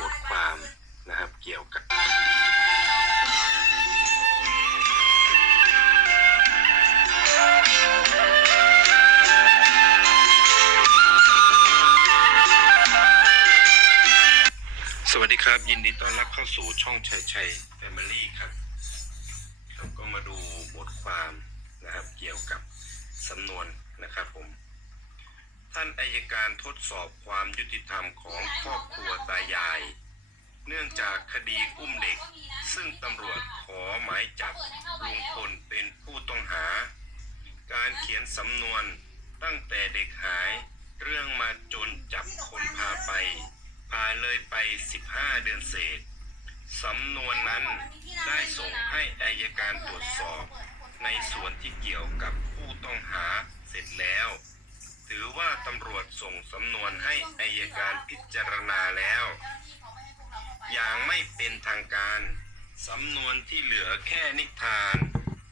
บทความนะครับเกี่ยวกับสวัสดีครับ ยินดีต้อนรับเข้าสู่ช่องชัยชัยแฟมิลี่ครับเราก็มาดูบทความนะครับ เกี่ยวกับสำนวนนะครับผม ท่านอายการทดสอบความยุติธรรมของครอบครัวตายาย เนื่องจากคดีอุ้มเด็ก ซึ่งตำรวจขอหมายจับลุงพลเป็นผู้ต้องหา การเขียนสำนวนตั้งแต่เด็กหายเรื่องมาจนจับคนพาไป พาเลยไป 15 เดือนเศษ สำนวนนั้นได้ส่งให้อายการตรวจสอบ ในส่วนที่เกี่ยวกับผู้ต้องหาเสร็จแล้ว ถือว่าตำรวจส่งสำนวนให้อายการพิจารณาแล้ว อย่างไม่เป็นทางการสำนวนที่เหลือแค่นิทาน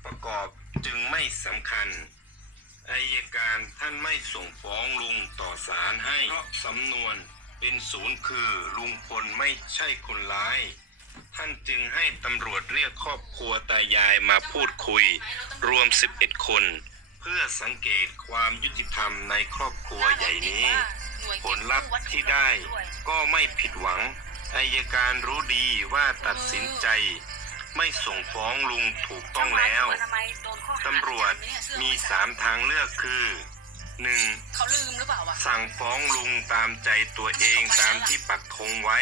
ประกอบจึงไม่สำคัญอายการท่านไม่ส่งฟ้องลุงต่อศาลให้เพราะสำนวนเป็นศูนย์คือลุงพลไม่ใช่คนร้าย ท่านจึงให้ตำรวจเรียกครอบครัวตายายมาพูดคุย รวม 11 คน พื่อสังเกตความยุติธรรมในครอบครัวใหญ่นี้ ผลลัพธ์ที่ได้ก็ไม่ผิดหวังอายการรู้ดีว่าตัดสินใจ ไม่ส่งฟ้องลุงถูกต้องแล้ว ตำรวจมีสามทางเลือกคือ 1. เขาลืมหรือเปล่าวะสั่งฟ้องลุงตามใจตัวเองตามที่ปักธงไว้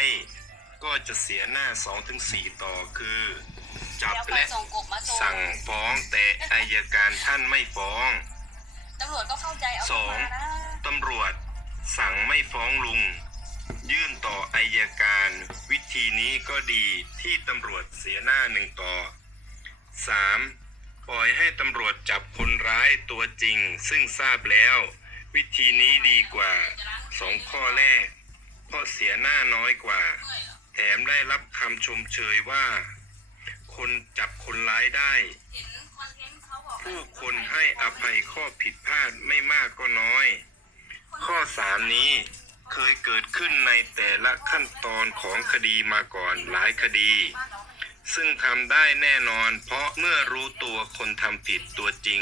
ก็จะเสียหน้า 2-4 ต่อคือ จับเดี๋ยวไปและส่งกบมาส่งสั่งฟ้องแต่อายการท่านไม่ฟ้องตำรวจก็เข้าใจเอาสองมานะตำรวจสั่งไม่ฟ้องลุง ยื่นต่ออายการ วิธีนี้ก็ดีที่ตำรวจเสียหน้าหนึ่งต่อ 3. ปล่อยให้ตำรวจจับคนร้ายตัวจริง ซึ่งทราบแล้ว วิธีนี้ดีกว่าสองข้อแรกเพราะเสียหน้าน้อยกว่า แถมได้รับคำชมเชยว่า คนจับคนร้ายได้ ผู้คนให้อภัยข้อผิดพลาดไม่มากก็น้อย ข้อสามนี้เคยเกิดขึ้นในแต่ละขั้นตอนของคดีมาก่อนหลายคดี ซึ่งทำได้แน่นอน เพราะเมื่อรู้ตัวคนทำผิดตัวจริง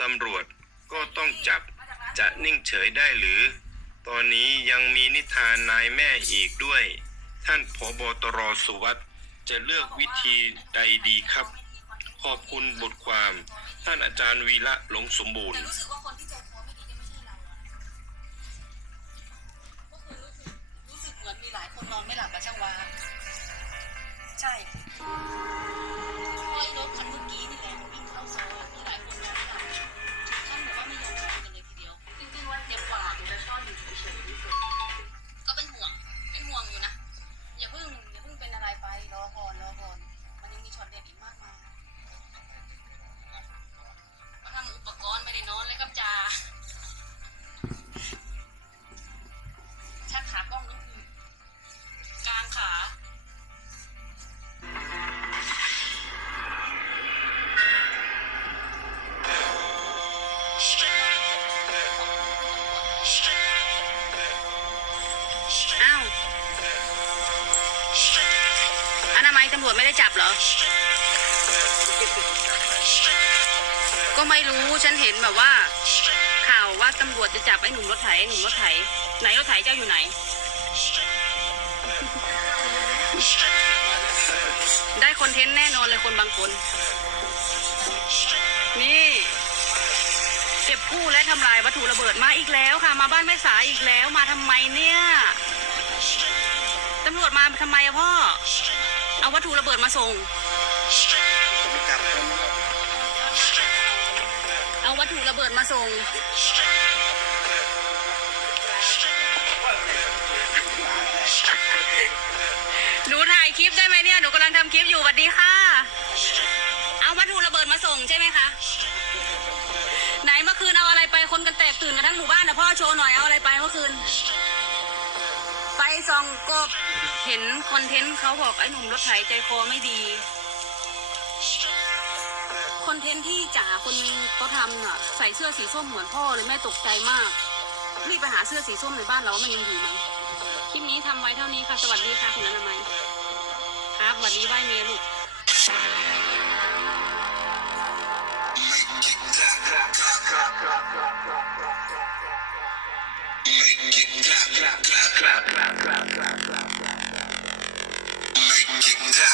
ตำรวจก็ต้องจับจะนิ่งเฉยได้หรือ ตอนนี้ยังมีนิทานนายแม่อีกด้วย ท่านผบตรสุวัสด์ จะเลือกวิธีใดดีครับ ขอบคุณบทความ ท่านอาจารย์วีระหลงสมบูรณ์รู้สึกว่าคนที่ใจคอไม่ดีเหมือนมีหลายคนนอนไม่หลับอะช่างวาใช่ำรวจไม่ได้จับเหรอ ก็ไม่รู้ฉันเห็นแบบว่า ข่าวว่าตำรวจจะจับไอ้หนุ่มรถไถไอ้หนุ่มรถไถไหนรถไถเจ้าอยู่ไหน ได้คอนเทนต์แน่นอนเลยคนบางคน นี่เก็บกู้และทำลายวัตถุระเบิดมาอีกแล้วค่ะ มาบ้านแม่สายอีกแล้วมาทำไมเนี่ยตำรวจมาทำไมอะพ่อ เอาวัตถุระเบิดมาส่ง เอาวัตถุระเบิดมาส่ง หนูถ่ายคลิปได้ไหมเนี่ย หนูกำลังทำคลิปอยู่สวัสดีค่ะ เอาวัตถุระเบิดมาส่งใช่ไหมคะ ไหนเมื่อคืนเอาอะไรไป คนกันแตกตื่นกันทั้งหมู่บ้านนะพ่อโชว์หน่อยเอาอะไรไปเมื่อคืน ไปส่องกบ เห็นคอนเทนต์เขาบอกไอ้หนุ่มรถไถใจคอไม่ดีคอนเทนต์ที่จ๋าคนเขาทำเน่ะใส่เสื้อสีส้มเหมือนพ่อเลยแม่ตกใจมาก รีบไปหาเสื้อสีส้มในบ้านเราว่ามันยังอยู่มั้งคลิปนี้ทำไว้เท่านี้ค่ะ สวัสดีค่ะคุณอนามัยครับสวัสดีไหวเมียลูกครับ Kick that.